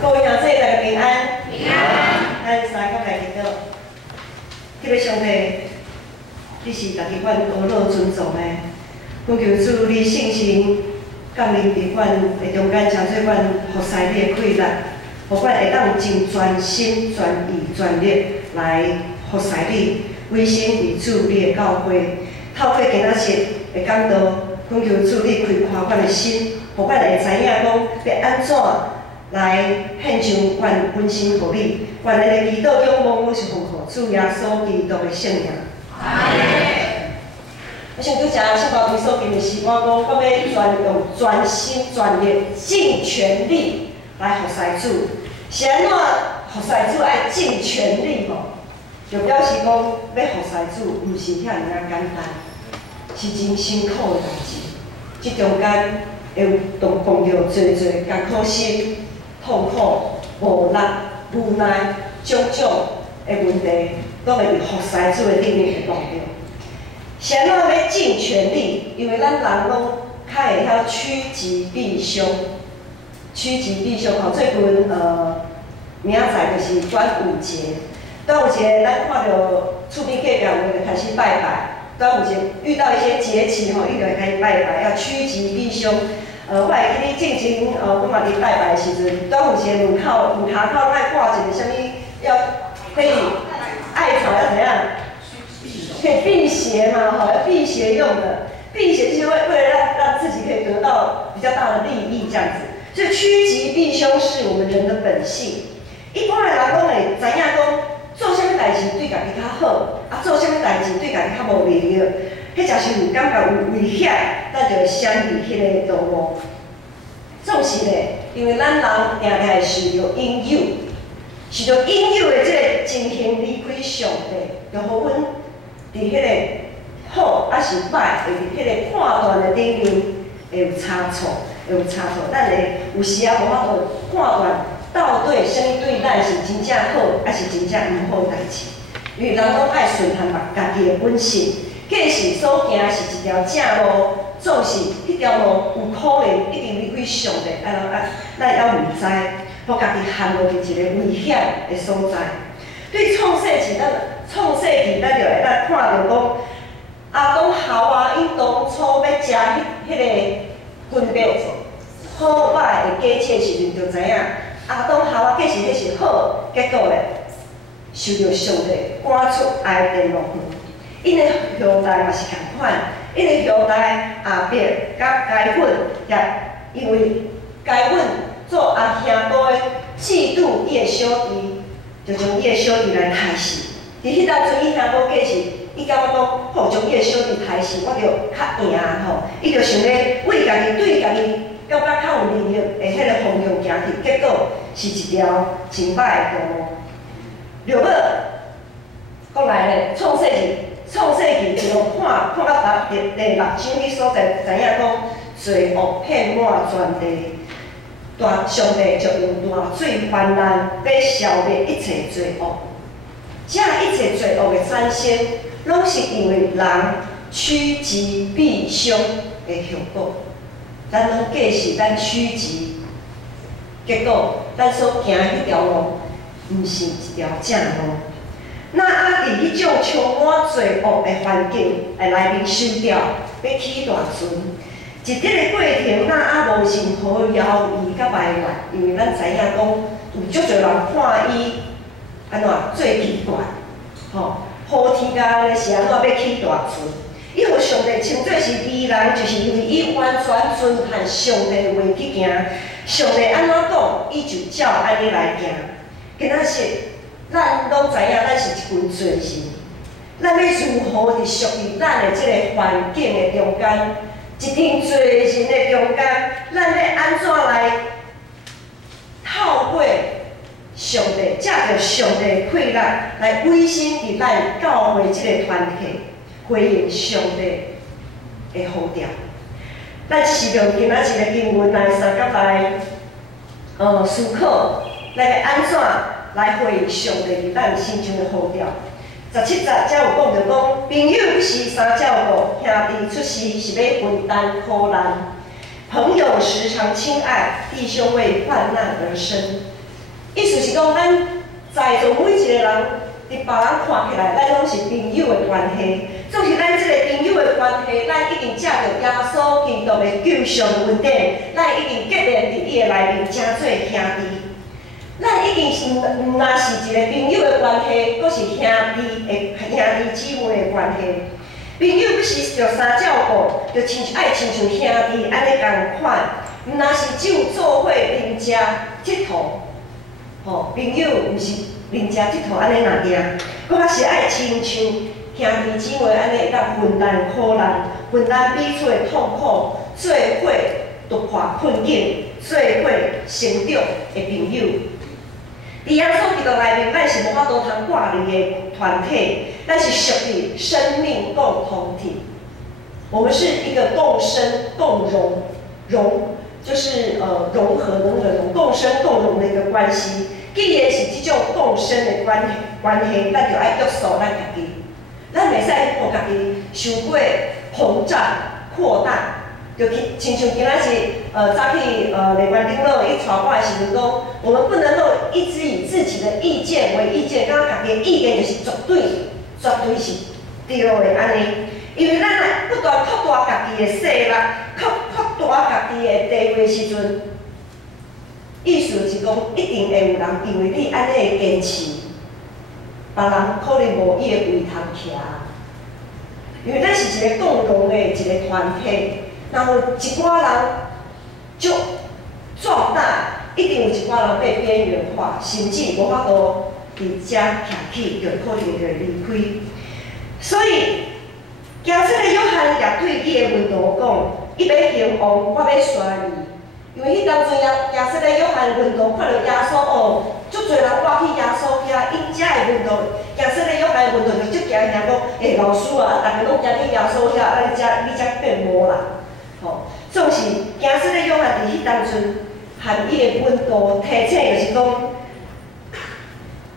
各位兄弟，大家平安。平安。咱三个来祈祷，这位上帝，你是大家阮多罗尊重的，阮求主你圣神降临伫阮的中间，请做阮服侍你的快乐，互阮会当真专心、全意、全力来服侍你，为神为主你的教会。透过今仔日的讲道，阮求主你开阔阮的心，互阮会知影讲要安怎来献上阮本身互你。愿咱的祈祷仰望，我是奉靠主耶稣基督的圣名。我想拄则圣包皮所经的是，我讲我要用全心全力、尽全力来服侍主。是安怎服侍主爱尽全力无？就表示讲要服侍主，毋是遐尔简单，是真辛苦的代志。即中间会有碰到侪艰苦心、痛苦、无力、无奈种种的问题，都会伫服侍主的里面会碰到。是安怎要尽全力？因为咱人拢较会晓趋吉避凶。趋吉避凶吼，最近明仔载就是端午节。端午节咱看到厝边隔壁有就开始拜拜。端午节遇到一些节气吼，伊就会开始拜拜，要趋吉避凶。我会记哩进前我嘛伫拜拜的时阵，端午节门下口爱挂一个啥物，要可以艾草要怎样？可以辟邪嘛，吼，要辟邪用的。辟邪就是为了让自己可以得到比较大的利益这样子。所以趋吉避凶是我们人的本性。一般的人讲会知影讲，做啥物代志对家己较好，做啥物代志对家己较无利益，迄假是有感觉有危险，咱就会闪避迄个道路。总是咧，因为咱人定定会受到引诱，受到引诱的即个情形离开上帝，就互阮伫迄个好还是歹，会伫迄个判断的顶面会有差错，咱会有时啊无法度判断到底啥物对咱是真正好，还是真正毋好的代志。因为人拢爱顺探家己的本性，假使所行是一条正路，总是迄条路有可能一定离开上帝，咱还毋知，互家己陷入伫一个危险的所在。对创世纪，咱就会当看到讲，阿公夏娃因当初要食迄个分别好歹的假设时阵，就知影阿公夏娃假使迄是好，结果咧受到上帝赶出爱的路园。因的后代嘛是共款，因的后代阿伯甲该粉也因为该粉做阿兄哥的嫉妒伊的小弟，就将伊的小弟来杀死。伫迄当阵，伊兄哥假是伊感觉讲，好将伊的小弟杀死，我就较赢吼。伊就想要为家己对家己感觉较有利益的迄个方向行去，结果是一条真歹的道路。落尾讲来咧，创世纪就看到第6章迄所在，知影讲罪恶遍满全地，上帝就用大水泛滥，要消灭一切罪恶。这一切罪恶的产生，拢是因为人趋吉避凶的后果。咱拢假使咱趋吉，结果咱所行迄条路，毋是一条正路。那伫迄种充满罪恶的环境内面受调，要起大船。一日的过程，那无任何犹豫甲埋怨，因为咱知影讲有足侪人看伊安怎做奇怪，好天家咧是安怎要起大船？伊互上帝称作是义人，就是因为伊完全遵循上帝的话去行。上帝安怎讲，伊就照安尼来行。今仔日，咱拢知影，咱是一群罪人，咱要如何伫属于咱的即个环境的中间，一群罪人的中间，咱要安怎来透过上帝，借着上帝的快乐来委身伫咱教会即个团体，回应上帝的呼召。咱是用今仔日的经文来三角来思考，咱要安怎来回应上帝伫咱心中的呼召。17节才有讲到讲，朋友是三照顾，兄弟出世是要分担苦难。朋友时常亲爱，弟兄为患难而生。意思是讲，咱在座每一个人，伫别人看起来，咱拢是朋友的关系。总是咱即个朋友的关系，咱已经借着耶稣基督的救赎恩典，咱已经结连伫伊的内面，成做兄弟。咱已经是毋若是一个朋友的关系，阁是兄弟姊妹的关系。朋友不是着相照顾，着爱亲像兄弟安尼共款，毋若是只有做伙邻食佚佗。吼，朋友毋是邻食佚佗安尼若行，阁较是爱亲像兄弟姊妹安尼会当分担苦难，分担彼此的痛苦，做伙突破困境，做伙成长的朋友。伫耶稣基督内面，咱是无法度通挂离的团体，咱是属于生命共同体。我们是一个共生共荣就是融合的那个融，共生共荣的一个关系。既然是这种共生的关系，咱就爱约束咱家己，咱袂使互家己伤过膨胀扩大。就亲像今仔日早起雷关顶落伊带我的时阵讲，我们不能够一直以自己的意见为意见，感觉家己的意见就是绝对是对的安尼。因为咱来不断扩大家己的势力，扩大家己的地位时阵，意思就是讲一定会有人因为你安尼的坚持，别人可能无伊的位通徛。因为咱是一个共荣的一个团体。然后一寡人就壮大，一定有一寡人被边缘化，甚至无法度伫遮徛起，就可能就离开。所以，行出的约翰也对伊的门徒讲：伊要兴旺，我要衰离。因为迄当阵行出的约翰门徒看到耶稣哦，足侪人赶去耶稣遐，因遮的门徒，行出的约翰的门徒就足惊惊讲：老师啊，大家拢行去耶稣遐，你遮变无啦？吼，总是行出的约翰伫迄当阵，含伊的温度提醒，就是讲，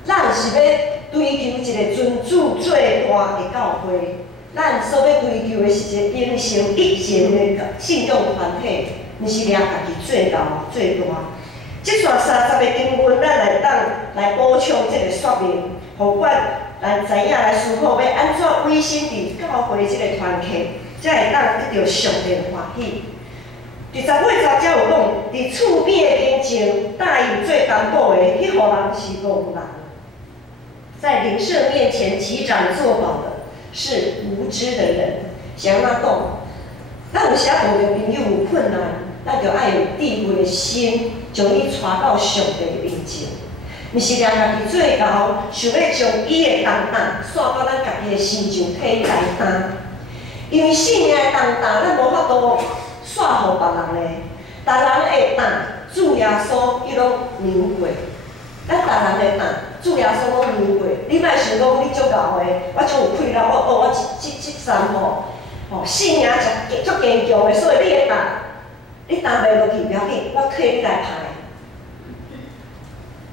咱是要追求一个尊主最大的教会，咱所要追求的是一个英雄一情的信众团体，毋是掠家己最大。即段30个经文，咱来补充这个说明，互阮来知影来思考要安怎委身伫教会即个团体。才会当得到上帝的欢喜。第18节有讲，伫厝边的面前答应最担保的，迄户人是戆人。在邻舍面前击掌作保的，是无知的人。是安怎讲？咱有时啊碰到朋友有困难，咱就爱有智慧的心，将伊带到上帝的面前。毋是掠家己最高，想要将伊的重担甩到咱家己的身上替伊来担。因为生命的重担，咱无法度甩互别人嘞。逐人的担，主耶稣伊拢领过。咱逐人的担，主耶稣拢领过。你莫想讲你足牛的，我足有气力，我即三生命足坚强的，所以你的担，你担袂落去不要紧，我替你来抬。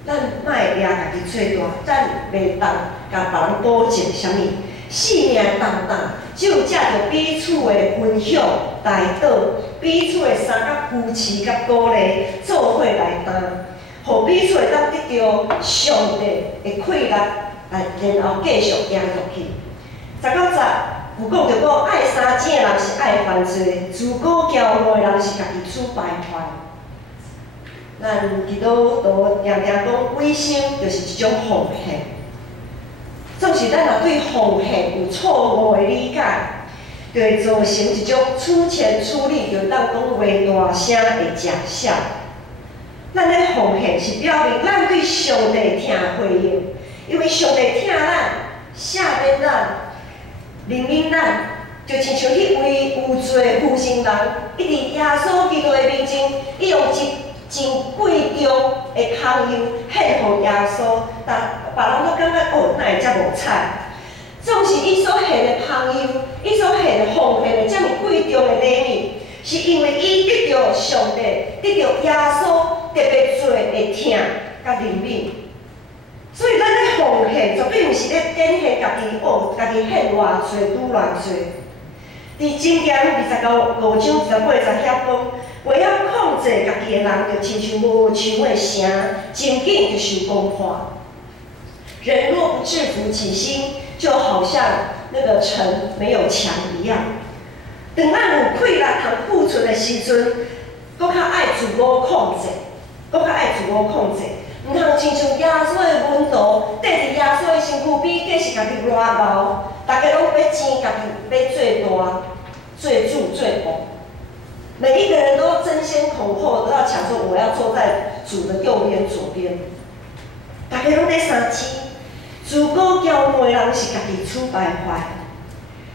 咱莫掠家己最大，咱袂当甲别人保证啥物。生命的重担，只有借着彼此的分享、带导，彼此的相甲扶持、甲鼓励，做伙来担，互彼此会当得到上帝的快乐，然后继续行落去。19节有讲着讲，爱三井的人是爱犯罪，自古骄傲的人是家己处败坏。咱基督徒常常讲，委身就是一种奉献。总是咱若对奉献有错误的理解，就会造成一种出钱出力，就当讲话大声的假象。咱咧奉献是表明咱对上帝听回应，因为上帝听咱、赦免咱、怜悯咱，就亲像迄位有罪负心人，伊伫耶稣基督的面前，伊用真贵重的香油献互耶稣，但别人都感觉哦，哪会遮无彩？总是伊所献的香油，伊所献的奉献的遮尔贵重的礼物，是因为伊得到上帝、得到耶稣特别多的疼甲怜悯。所以咱咧奉献，绝对毋是咧展现家己哦，家己献偌侪拄偌侪。伫箴言29章18节遐讲。为了控制家己的人，就亲像无唱的声，真紧就受公判。人若不制服己心，就好像那个城没有墙一样。当咱有气力通付出的时阵，搁较爱自我控制，搁较爱自我控制，毋通亲像耶稣的温度，缀伫耶稣的身躯边，计是家己热闹，大家拢要争家己要最大、最主、最王。每一个人都争先恐后，都要抢说我要坐在主的右边、左边。大家拢在相争，自古骄傲的人是家己处败坏。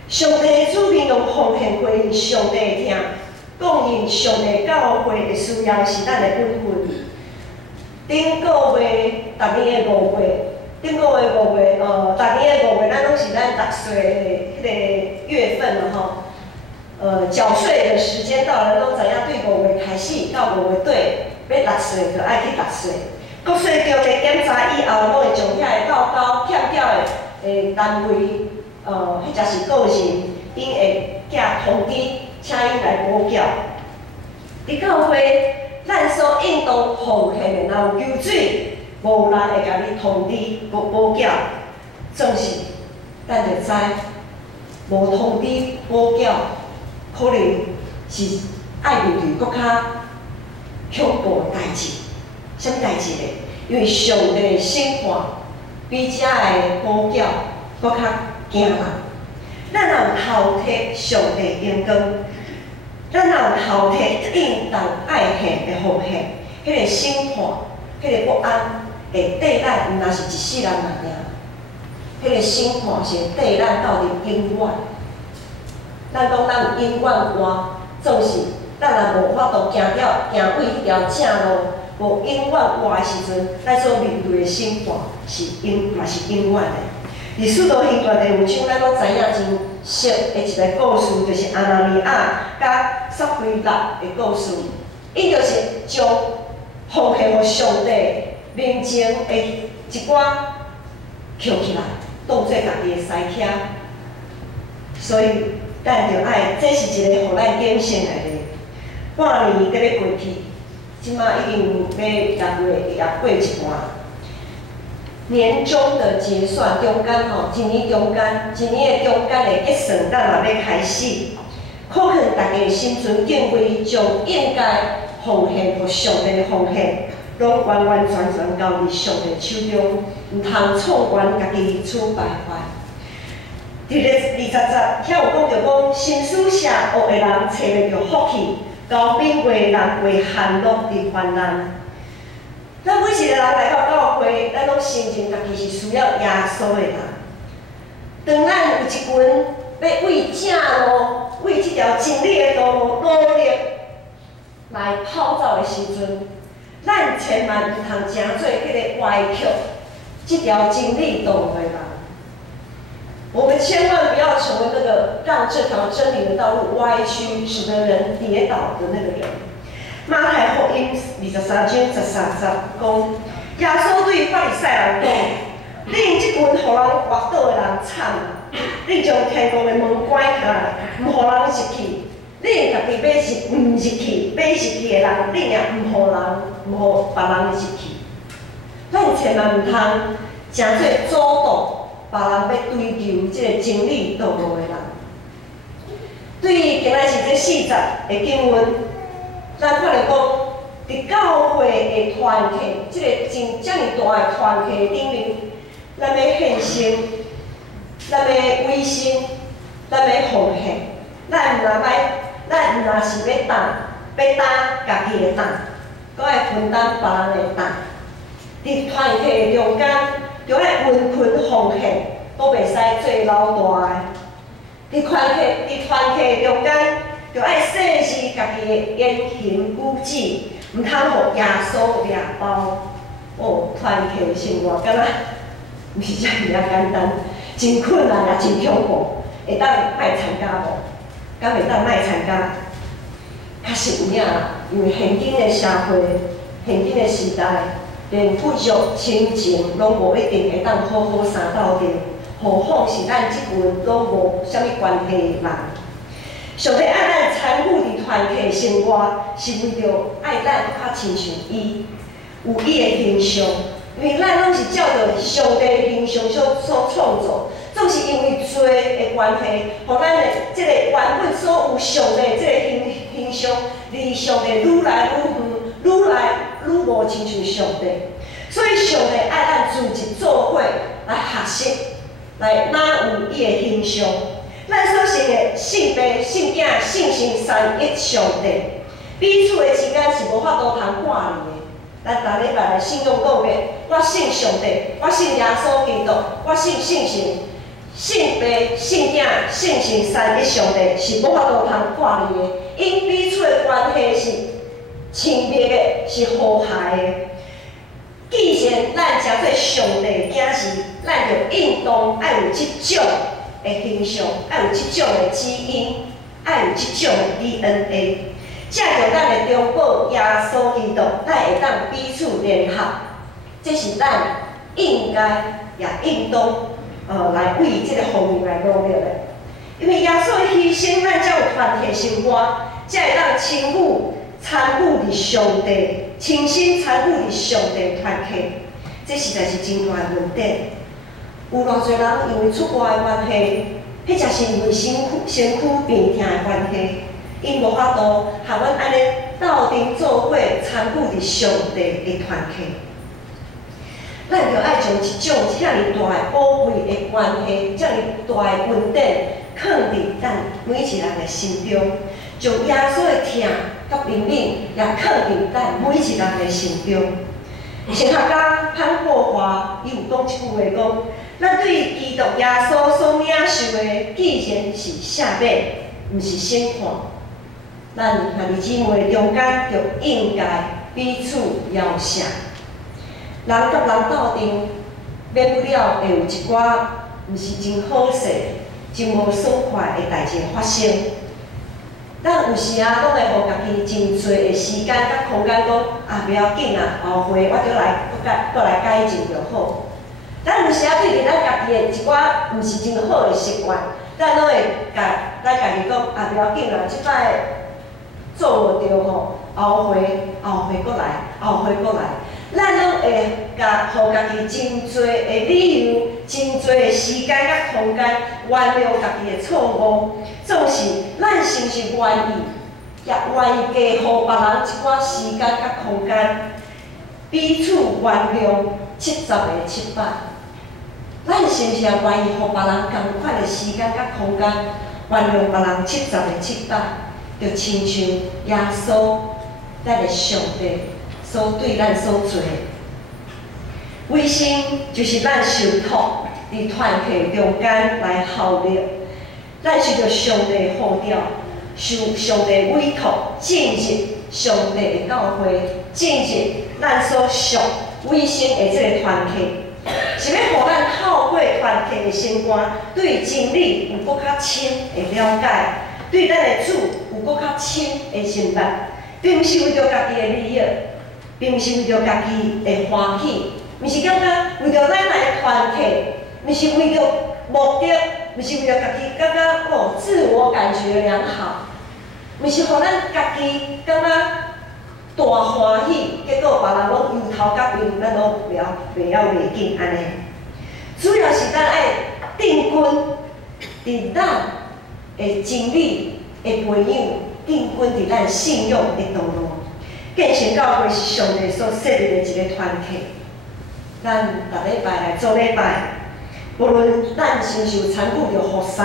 上帝的子民用奉献回应上帝的听，供应上帝教会的需要是咱的本分。顶个月，逐年的5月，顶个月5月，逐年的5月，咱拢是咱纳税的迄个月份了吼。缴税的时间到了，拢知影对5月开始到5月底要纳税，就爱去纳税。国税局的检查以后，拢会将遐个报告欠缴的单位，迄才是个人，因会寄通知，请因来补缴。伫教会，咱所应当奉献的，若有求水，无人会甲你通知补缴。总是，咱就知，无通知补缴。可能是爱面对搁较恐怖的代志，什么代志呢？因为上帝的审判比遮的补缴搁较惊人。咱若有头贴上帝眼光，咱若有头贴应当爱献的奉献，迄个审判、迄个不安会缀咱，毋若是一世人而已。迄个审判是缀咱到伫永远。咱讲咱有永远观，总是咱若无法度行为迄条正路，无永远观的时阵，咱所面对的审判嘛是永远的。伫《使徒行传》第5章，咱拢知影真熟的一个故事，就是阿拿尼亚甲撒非勒的故事。伊就是将奉献互上帝面前的一寡捡起来，当做家己的西客，所以。咱就爱，这是一个互咱警醒来的。半年搁要过去，即马已经要6月也过一半。年终的结算中间吼，一年的中间的结算，咱也要开始。可能大家心存敬畏，将应该奉献互上帝的奉献，拢完完全全交伫上帝手中，毋通创原家己处败坏。伫个20节，遐有讲着讲，心思邪恶的人找袂着福气，交品话人为陷落伫患难。咱每一个人来到教会，咱拢承认家己是需要耶稣的人。当咱有一群要为正路、为这条真理的道路努力来跑走的时阵，咱千万毋通成做迄个歪曲这条真理道路的人。我们千万不要成为那个让这条真理的道路歪曲，使得人跌倒的那个人。马太福音23章13节讲，耶稣对法利赛人讲：恁这群互人滑倒的人惨啊！恁将天国的门关起来，唔互人入去。恁家己要是唔入去，要入去的人，恁也唔互别人入去。咱千万唔通诚做阻挡。别人要追求这个真理道路的人，对于今仔日这4节的经文，咱看到讲，伫教会的团契，这个遮尔大的团契顶面，咱要献身，咱要委身，咱要奉献，咱毋若是要担家己的担，搁爱分担别人的担。伫团契的中间。就爱温群奉献，都袂使做老大的。伫团契中间，就爱细视家己的言行举止，毋通互耶稣掠包。团契生活敢若毋是遮尔简单，真困难也真恐怖。会当莫参加无？敢会当莫参加？确实有影，因为现今的社会，现今的时代。连富足亲情拢无一定会当好好相斗阵，何况是咱即群拢无啥物关系的人。上帝爱咱参与伫团契生活，是为着爱咱较亲像伊，有伊的形象。因为咱拢是照着上帝的形象所创造，总是因为罪的关系，互咱的即个原本所有上帝即个形象，离上帝愈来愈远，愈来愈无亲像上帝。所以上帝爱咱自一做伙来学习，来哪有伊的形象。咱所信的性父、性子、性神三一上帝，彼此的之间是无法度通挂离的。咱逐礼拜来信仰讲的，我信上帝，我信耶稣基督，我信性神、性父、性子、性神三一上帝是无法度通挂离的，因彼此的关系是亲密的，是和谐的。既然咱诚做上帝囝是，咱就应当爱有即种的形象，爱有即种的基因，爱有即种的 DNA。借着咱的中保耶稣基督，咱会当彼此联合，这是咱应该也应当来为这个方面来努力的。因为耶稣的牺牲，咱才有团体生活，才会当参与伫上帝，亲身参与伫上帝团契，这实在是真大的问题。有偌侪人因为出外的关系，迄才是因为身躯病痛的关系。因无法度和阮安尼斗阵做伙参与伫上帝的团契，咱着爱将一种遮尔大的宝贵的关系、遮尔大的恩典，放伫咱每一人的心中，将耶稣的疼甲怜悯也放伫咱每一人的心中。神学家潘国华伊有讲一句话讲：咱对基督耶稣所领受的，既然是赦免，毋是审判。咱兄弟姊妹中间就应该彼此饶赦，人甲人斗阵，免不了会有一寡毋是真好势、真无爽快的代志发生。咱有时啊，拢会互家己真侪的时间甲空间，讲不要紧啊，后回我再来改进就好。咱有时啊，对着咱家己的一寡毋是真好的习惯，咱拢会甲咱家己讲不要紧啊，即摆做无着吼，后回过来，后回过来，咱拢会互家己真侪的理由、真侪的时间甲空间，原谅家己的错误。总是咱是毋是愿意，也愿意加互别人一寡时间甲空间，彼此原谅70个700。咱是毋是也愿意互别人同款的时间甲空间，原谅别人70个700？就亲像耶稣，咱的上帝所对咱所做的，委身就是咱受托伫团契中间来效力，咱受到上帝呼召，受上帝委托，进入上帝的教会，进入咱所属委身的这个团契，是要互咱透过团契的生活，对真理有搁较深的了解，对咱的主有搁较深的认识，并毋是为着家己的利益，并毋是为着家己的欢喜，毋是感觉为着咱来团契，毋是为着目的，毋是为着家己感觉自我感觉良好，毋是互咱家己感觉大欢喜，结果别人拢由头到尾，咱拢袂袂紧安尼。主要是咱爱定根伫咱的真理的培养，定根伫咱信仰的道路。建成教会是上帝所设立的一个团体。咱逐礼拜来做礼拜，无论咱是毋是有参与着服侍，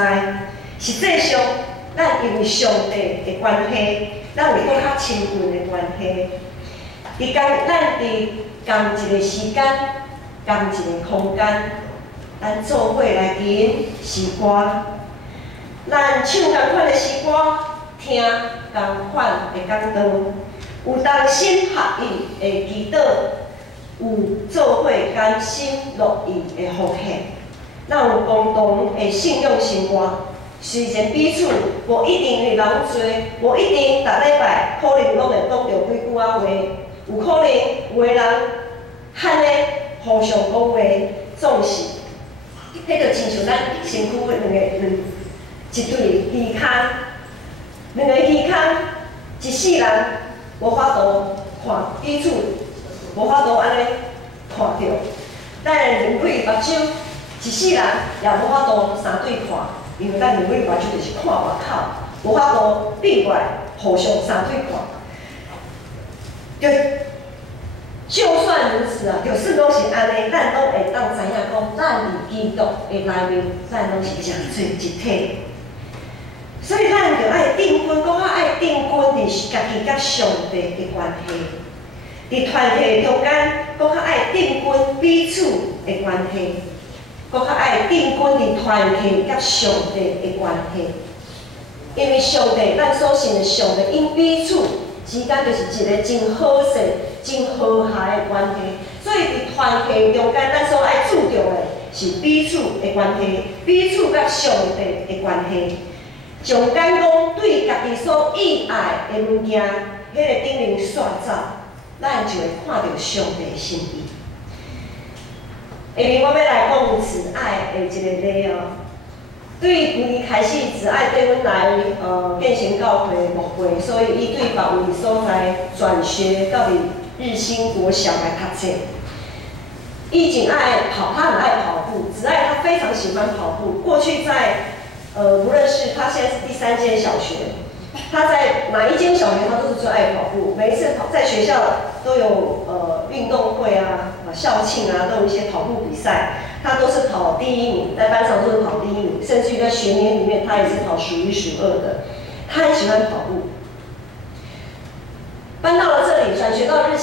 实际上咱因为上帝的关系，咱有搁较亲近的关系。咱伫同一个时间、同一个空间，咱做伙来吟诗歌，咱唱同款的诗歌，听同款的讲道，有同心合意的祈祷，有做伙甘心乐意的奉献，咱有共同的信仰生活。虽然彼此无一定会人多，无一定逐礼拜可能拢会讲着几句话，有可能有个人罕咧互相讲话，总是，迄就亲像咱身躯一对耳孔，两个耳孔，一世人无法度看彼此，无法度安尼看到。咱人类目睭，一世人也无法度相对看，因为咱人类目睭就是看外口，无法度闭过来互相相对看。就算如此啊，就算拢是安尼，咱拢会当知影讲，咱伫基督的内面，咱拢是诚做一体。所以咱就爱定根，讲爱定根伫家己甲上帝的关系，伫团体中间，讲爱定根彼此的关系，讲爱定根伫团体甲上帝的关系。因为上帝，咱所信的上帝，因彼此之间就是一个真好势、真和谐的关系。所以伫团体中间，咱所爱注重的是彼此的关系，彼此甲上帝的关系。上简讲对家己所意爱的物件，迄个顶面刷走，咱就会看到上帝的心意。下面我要来讲慈爱的一个例哦。对旧年开始，慈爱对阮来建成教会牧会，所以伊对别位所在转学到伫日新国小来读册。伊真爱跑，他很爱跑步。慈爱他非常喜欢跑步。过去在无论是他现在是第3间小学，他在哪一间小学，他都是最爱跑步。每一次在学校都有运动会啊、校庆啊，都有一些跑步比赛，他都是跑第1名，在班上都是跑第1名，甚至于在学年里面，他也是跑数1数2的。他很喜欢跑步。搬到了这里，转学到日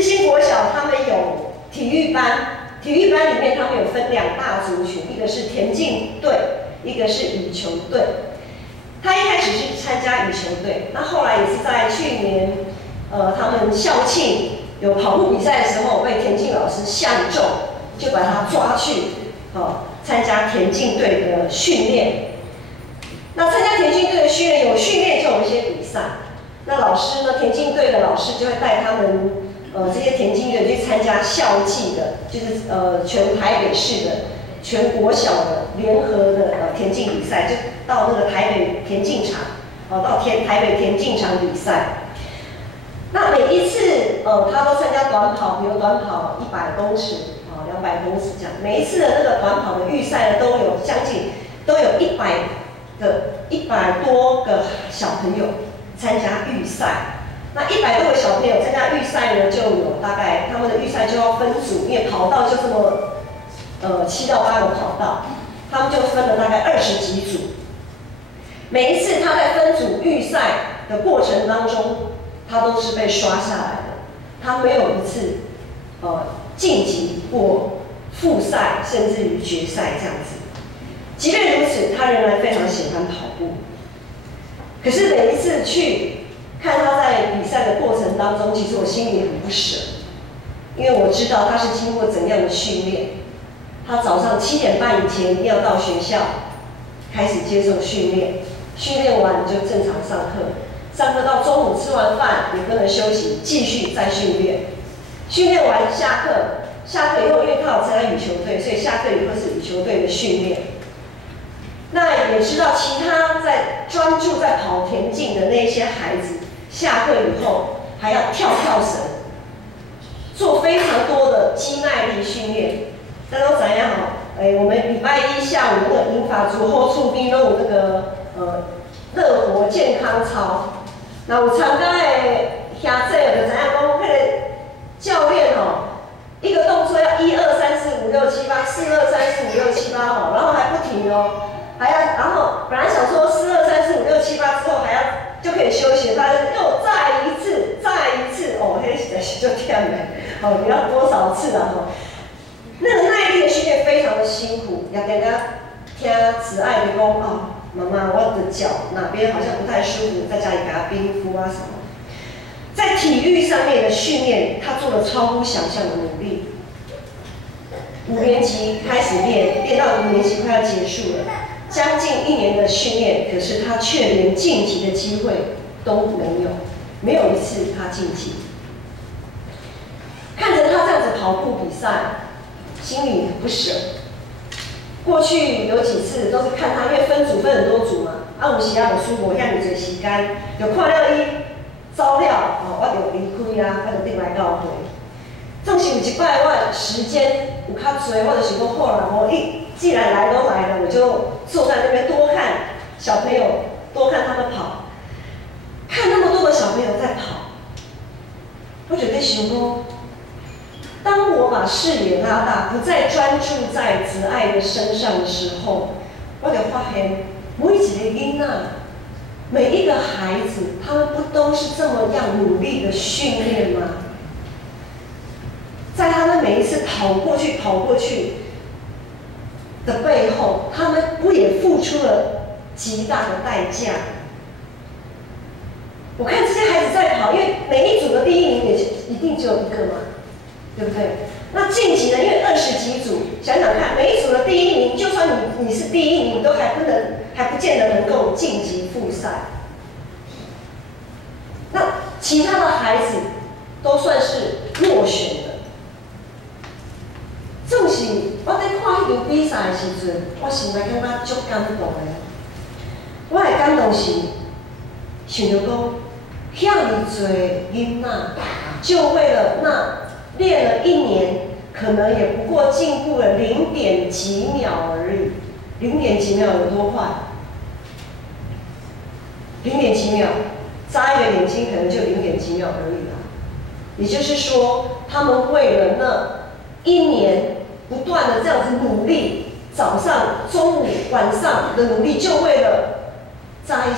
新国小，他们有体育班，体育班里面他们有分2大族群，一个是田径队，一个是羽球队。他一开始是参加羽球队，那后来也是在去年，他们校庆有跑步比赛的时候，被田径老师相中，就把他抓去，参加田径队的训练。那参加田径队的训练，有训练就有一些比赛。那老师呢，田径队的老师就会带他们，这些田径队去参加校际的，就是全台北市的。全国小的联合的田径比赛，就到那个台北田径场，到台北田径场比赛。那每一次他都参加短跑，比如短跑100公尺200公尺这样。每一次的那个短跑的预赛呢，都有100多个小朋友参加预赛。那100多个小朋友参加预赛呢，就有大概他们的预赛就要分组，因为跑道就这么。7到8个跑道，他们就分了大概20几组。每一次他在分组预赛的过程当中，他都是被刷下来的，他没有一次晋级过复赛，甚至于决赛这样子。即便如此，他仍然非常喜欢跑步。可是每一次去看他在比赛的过程当中，其实我心里很不舍，因为我知道他是经过怎样的训练。他早上7点半以前一定要到学校开始接受训练，训练完就正常上课，上课到中午吃完饭也不能休息，继续再训练。训练完下课以后，因为他有参加羽球队，所以下课以后是羽球队的训练。那也知道其他在专注在跑田径的那些孩子，下课以后还要跳绳，做非常多的肌耐力训练。大家都知影我们礼拜1下午那个银发族后厝边都有那个乐活健康操。那有参加的兄弟就知影讲，迄个教练一个动作要1、2、3、4、5、6、7、8，4、2、3、4、5、6、7、8然后还不停然后本来想说4、2、3、4、5、6、7、8之后就可以休息，他又再一次，迄实在是就忝的，你要多少次那个耐力的训练非常的辛苦，也常常听慈爱的讲妈妈，我的脚哪边好像不太舒服，在家里给他冰敷啊什么。在体育上面的训练，他做了超乎想象的努力。5年级开始练到5年级快要结束了，将近1年的训练，可是他却连晋级的机会都没有一次他晋级。看着他这样子跑步比赛。心里很不舍，过去有几次都是看他，因为分组分很多组嘛，有时啊无输无遐尔侪时间，就看了伊走了，我就离开啊，我就顶来教会。总是有一摆我时间有较多，我就想讲好啦，既然来都来了，我就坐在那边多看小朋友，多看他们跑，看那么多的小朋友在跑，我就在想讲，当我把视野拉大，不再专注在子爱的身上的时候，我就发现每一个囡仔，每一个孩子，他们不都是这么样努力的训练吗？在他们每一次跑过去的背后，他们不也付出了极大的代价？我看这些孩子在跑，因为每一组的第一名也一定只有一个嘛，对不对？那晋级呢？因为20几组，想想看，每一组的第一名，就算你是第一名，都还不见得能够晋级复赛。那其他的孩子都算是落选的。总是我在看迄场比赛的时阵，我心内感觉足感动的。我的感动是想着讲，遐尔多囡仔，就为了那练了1年，可能也不过进步了0点几秒而已。0点几秒有多快？0点几秒，眨一个眼睛可能就0点几秒而已啦。也就是说，他们为了那1年不断的这样子努力，早上、中午、晚上的努力，就为了眨一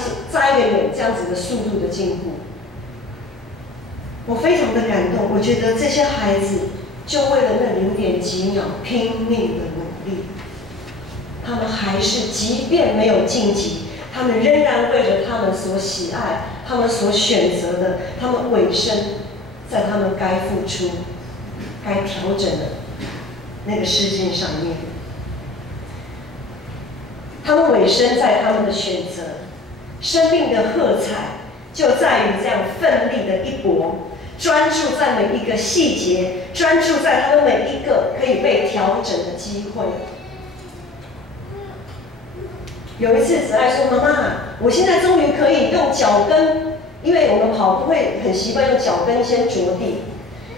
个眼这样子的速度的进步。我非常的感动，我觉得这些孩子就为了那0点几秒拼命的努力，他们还是即便没有晋级，他们仍然为了他们所喜爱、他们所选择的，他们委身在他们该付出、该调整的那个事件上面，他们委身在他们的选择，生命的喝彩就在于这样奋力的一搏。专注在每一个细节，专注在他们每一个可以被调整的机会。有一次，子爱说：“妈妈，我现在终于可以用脚跟，因为我们跑步会很习惯用脚跟先着地。”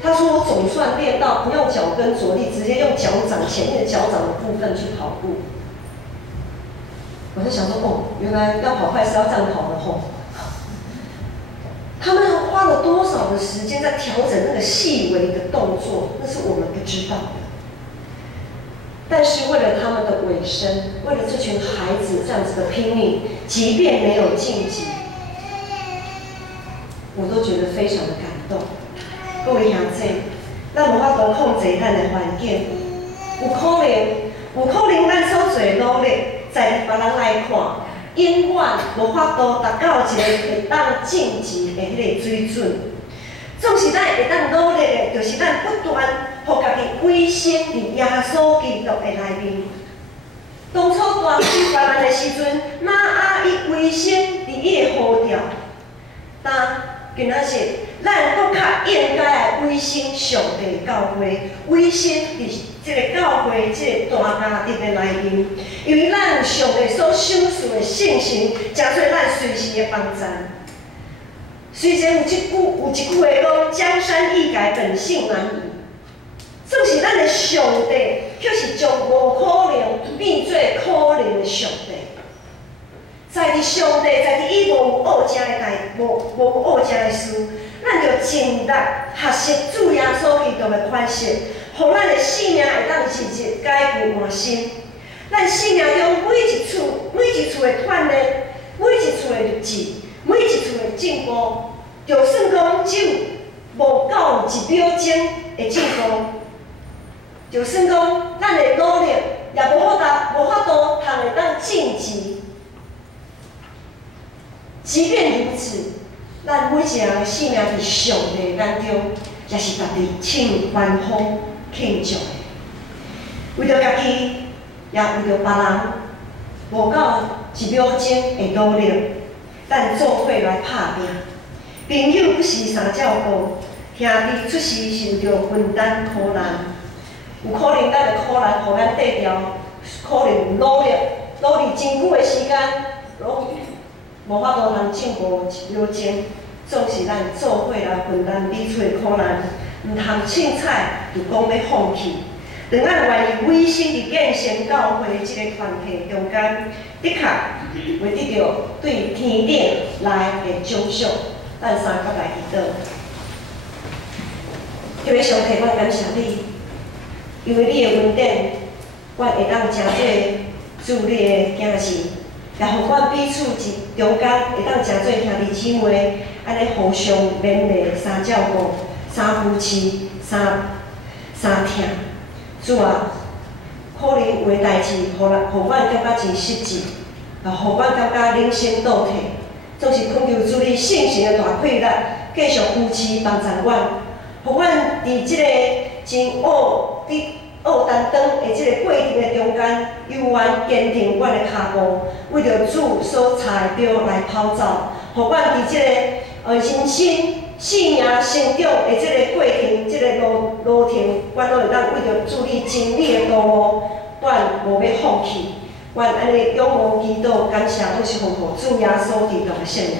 他说：“我总算练到不用脚跟着地，直接用脚掌前面的脚掌的部分去跑步。”我在想说：“哦，原来要跑快是要这样跑的吼。”他们花了多少的时间在调整那个细微的动作，那是我们不知道的。但是为了他们的尾声，为了这群孩子这样子的拼命，即便没有晋级，我都觉得非常的感动。各位兄弟，咱无法度控制咱的环境，有可能咱所做努力，在别人来看。永远无法度达到一个会当晋级的迄个水准。总是咱会当努力的，就是咱不断互家己委身伫耶稣基督的内面。当初大水泛滥的时阵，马阿伊委身伫伊的呼召，但今仔日咱搁较应该来委身上帝教会，委身伫这个教会这个大家庭的内面，因为咱有上帝所赏赐的圣神，真做咱随时的帮助。虽然有一句话讲：“江山易改，本性难移。”总是咱的上帝，就是将无可能变做可能的上帝。在伫上帝，在伫伊无有恶食的无恶食的事，咱就尽力学习主耶稣基督的款式。互咱的性命会当是一解决换新，咱性命中每一处的锻炼，每一处的日子，每一处的进步，就算讲只有无够1秒钟的进步，就算讲咱的努力也无法度通会当晋级。即便如此，咱每一个人的性命伫上帝眼中，也是家己庆欢呼。庆祝的，为着家己，也为着别人，无够1秒钟的努力，咱做伙来打拼。朋友不是相照顾，兄弟出事受着分担苦难。有可能咱的苦难，互咱缀条可能努力真久的时间，拢无法度通进步一秒钟。总是咱做伙来分担彼此的苦难，毋通凊彩就讲要放弃。让咱愿意委身伫建成教会的即个团体中间，的确会得到对天顶来的奖赏。咱三甲来祈祷。因为上帝，我感谢你，因为你的恩典，我会当真做主你的囝儿，也互我彼此中间会当真做兄弟姊妹，安尼互相勉励、相照顾、相扶持、相听。主啊，可能有诶代志，互阮感觉真实际，也互阮感觉人生倒退。总是恳求主你圣神诶大配力，继续扶持帮助阮，互阮伫即个真恶担当的即个过程的中间，永远坚定阮的脚步，为着主所插的标来跑走，互阮伫即个人生生命成长的即个过程，即个路程，阮拢会当为着主你真理的道路，阮无要放弃。阮安尼仰望祈祷，感谢，都是奉主耶稣基督的圣名。